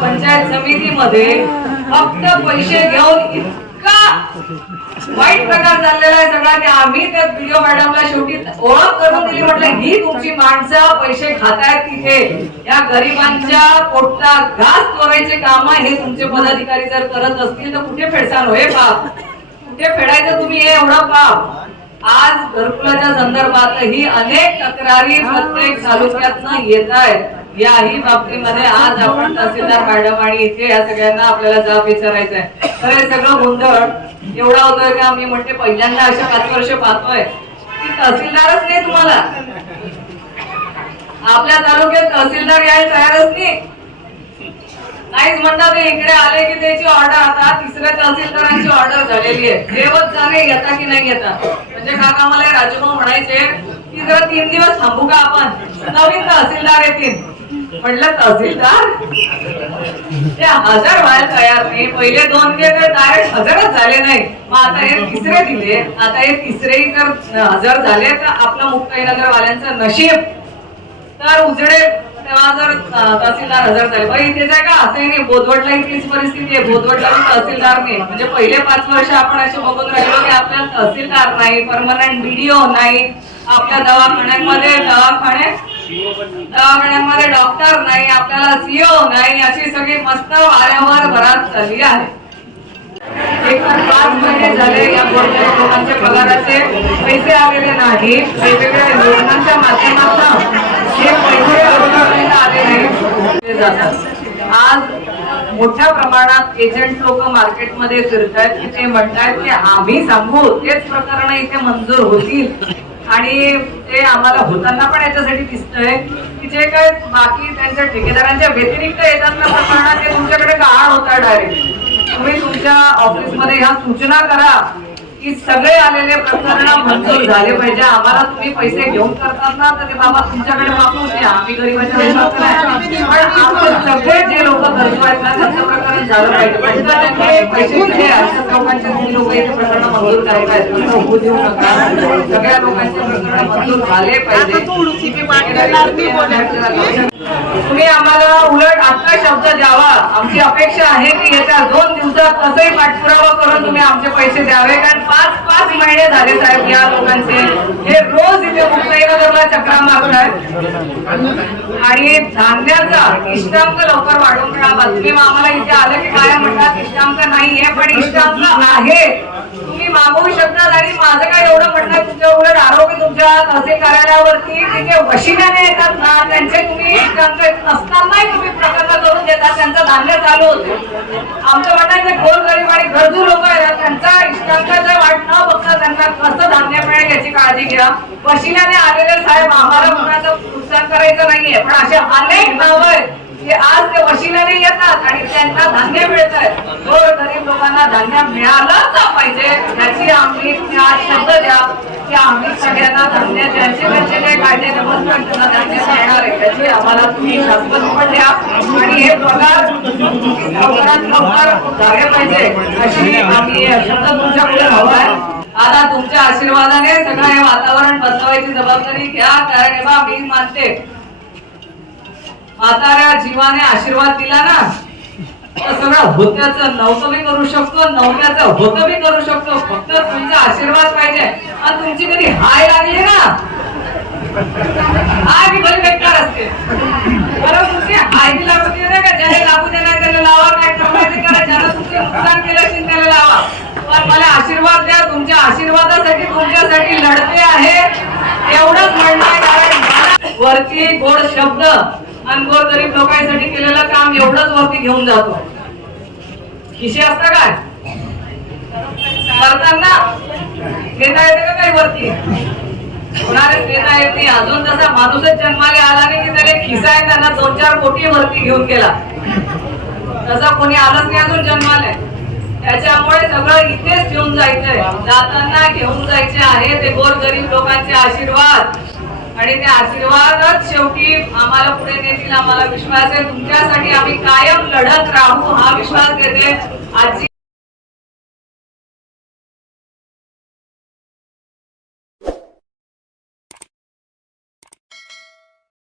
पंचायत समितीमध्ये फक्त पैसे घेऊन इतका वाईट प्रकार चाललेला आहे सगळा की आम्ही त्या व्हिडिओ मॅडमला शेवटी ओळख करून दिली. म्हटलं ही तुमची माणसं पैसे खातायत तिथे. या गरिबांच्या पोटचा घास चोरायचे काम हे तुमचे पदाधिकारी जर करत असतील तर कुठे फेडसाल? हो हे बाप. कुठे फेडायचं तुम्ही? हे एवढं पाप आज घरकुलाच्या संदर्भातही अनेक तक्रारी प्रत्येक तालुक्यातनं येत आहेत. याही बाबतीमध्ये आज आपण तहसीलदार मॅडम आणि इथे या सगळ्यांना आपल्याला जाब विचारायचा आहे. तर हे सगळं गोंधळ एवढा होतोय का? मी म्हणते पहिल्यांदा अशा पाच वर्ष पाहतोय. की तहसीलदारच नाही तुम्हाला. आपल्या तालुक्यात तहसीलदार यायला तयारच नाही. नाहीच म्हणतात ते इकडे आले की त्याची ऑर्डर आता तिसऱ्या तहसीलदारांची ऑर्डर झालेली आहे. जेवत जाणे येता की नाही येता. म्हणजे काका मला राजूभाऊ म्हणायचे की जर तीन दिवस थांबू का आपण? नवीन तहसीलदार येतील. म्हटलं तहसीलदार? ते हजर व्हायला तयार नाही. पहिले दोन दिले तर डायरेक्ट हजरच झाले नाही. मग आता हे तिसरे दिले. आता हे तिसरेही जर हजर झाले तर आपलं मुक्ताईनगर वाल्यांचं नशीब. तर उजडे तेव्हा जर तहसीलदार हजर झाले. बाई इथेच आहे का? असंही नाही बोधवडलाही तीच परिस्थिती आहे. बोधवडला तहसीलदार नाही म्हणजे पहिले पाच वर्ष आपण असे बघत राहिलो की आपल्याला तहसीलदार नाही परमनंट बीडीओ नाही. आपल्या दवाखान्यांमध्ये दवाखाने दवाखान्यांमध्ये डॉक्टर नाही आपल्याला सीओ नाही अशी सगळी मस्त वाऱ्यावर भरात चालली आहे. पाच महिने झाले या गोरगरीब लोकांच्या पगाराचे. पैसे आलेले नाही वेगवेगळ्या योजनांच्या माध्यमातून हे पैसे अजूनपर्यंत आले नाही ते जातात. आज मोठ्या प्रमाणात एजंट लोक मार्केटमध्ये फिरतायत की ते म्हणतायत की आम्ही सांगू तेच प्रकरण इथे मंजूर होतील. आणि ते आम्हाला होताना पण याच्यासाठी दिसतंय की जे काय बाकी त्यांच्या ठेकेदारांच्या व्यतिरिक्त येतात प्रकरणात ते तुमच्याकडे गहाण होता डायरेक्ट तुम्ही तुमच्या ऑफिसमध्ये ह्या सूचना करा. की सगळे आलेले प्रकरण मंजूर झाले पाहिजे. आम्हाला तुम्ही पैसे घेऊन करतात ना तर ते बाबा तुमच्याकडे वापरून द्या आम्ही गरीबाच्या पण सगळे जे लोक गरजू आहेत ना त्यांचं प्रकरण झालं पाहिजे. पैसे दिले अशाच लोकांचे तुम्ही लोक इथे प्रकरण मंजूर झाले पाहिजे. होऊ देऊ नका सगळ्या लोकांचे प्रकरण मंजूर झाले पाहिजे. तुम्ही आम्हाला उलट आत्ता शब्द द्यावा. आमची अपेक्षा आहे की येत्या दोन दिवसात कसंही पाठपुरावा करून तुम्ही आमचे पैसे द्यावे कारण महिने झाले साहेब या लोकांचे. हे रोज इथे मुक्ताईनगरला चक्रा मारतायत आणि धान्याचा इष्टांक लवकर वाढवून काढा बातमी आम्हाला इथे आलं की काय म्हणतात? इष्टांक नाहीये पण इष्टांक आहे. तुम्ही मागवू शकतात आणि माझं काय एवढं म्हणणं आहे, तुमच्या उलट आरोग्य तुमच्या असे कार्यालयावरती तिथे वशिल्याने येतात ना त्यांचे तुम्ही नसतानाही तुम्ही प्रकल्प करून देतात त्यांचं धान्य चालू होते. आमचं म्हणणं आहे गरीब आणि गरजू लोक आहेत त्यांचा इष्टांकाचा वाट त्यांना कसं धान्य मिळेल याची काळजी घ्या. वशिल्याने आलेले साहेब आम्हाला कुणाचं नुकसान करायचं नाहीये पण असे अनेक नाव आहेत की आज ते वशिल्याने येतात आणि त्यांना धान्य मिळत आहे गोर गरीब लोकांना धान्य मिळालंच पाहिजे. याची आम्ही शब्द द्या की आम्ही सगळ्यांना धान्य ज्यांचे त्यांचे म्हणजे काही काढले नमस्कार त्यांना धान्य सांगणार आहे. त्याची आम्हाला तुम्ही शाश्वत पण द्या. आणि हे पगार लवकरात लवकर झाले पाहिजे. अशी आम्ही शब्द तुमच्याकडे पुढे हवा आहे. आता तुमच्या आशीर्वादाने सगळं हे वातावरण बसवायची जबाबदारी घ्या कारण हे बा मी मानते. म्हाताऱ्या जीवाने आशीर्वाद दिला ना तर सगळं होत्याचं. नव्हतं करू शकतो नव्हत्याचं होतं करू शकतो. फक्त तुमचा आशीर्वाद पाहिजे. आणि तुमची कधी हाय लागली ना? हाय मी भले बेकार असते. बरं तुमची हाय दिला म्हणजे होती दे का? ज्याने लागू देणार त्याला लावा नाही करा ज्याला तुमचे नुकसान केलं पण मला आशीर्वाद द्या तुमच्या आशीर्वादासाठी तुमच्यासाठी लढते आहे. एवढंच म्हणणं आहे कारण वरती गोड शब्द आणि गोर गरीब लोकांसाठी केलेलं काम एवढंच वरती घेऊन जातो. खिशे असतं काय? करताना घेता येते का काही वरती? कोणाला देता येत नाही. अजून तसा माणूसच जन्माला आला नाही की त्याने खिसा आहे त्यांना दोन चार कोटी वरती घेऊन गेला. तसा कोणी आलंच नाही अजून जन्माला. त्याच्यामुळे सगळं इथेच घेऊन जायचंय. जाताना घेऊन जायचे आहे ते गोर गरीब लोकांचे आशीर्वाद. आणि ते आशीर्वादच शेवटी आम्हाला पुढे नेतील आम्हाला विश्वास आहे. तुमच्यासाठी आम्ही कायम लढत राहू हा विश्वास देते.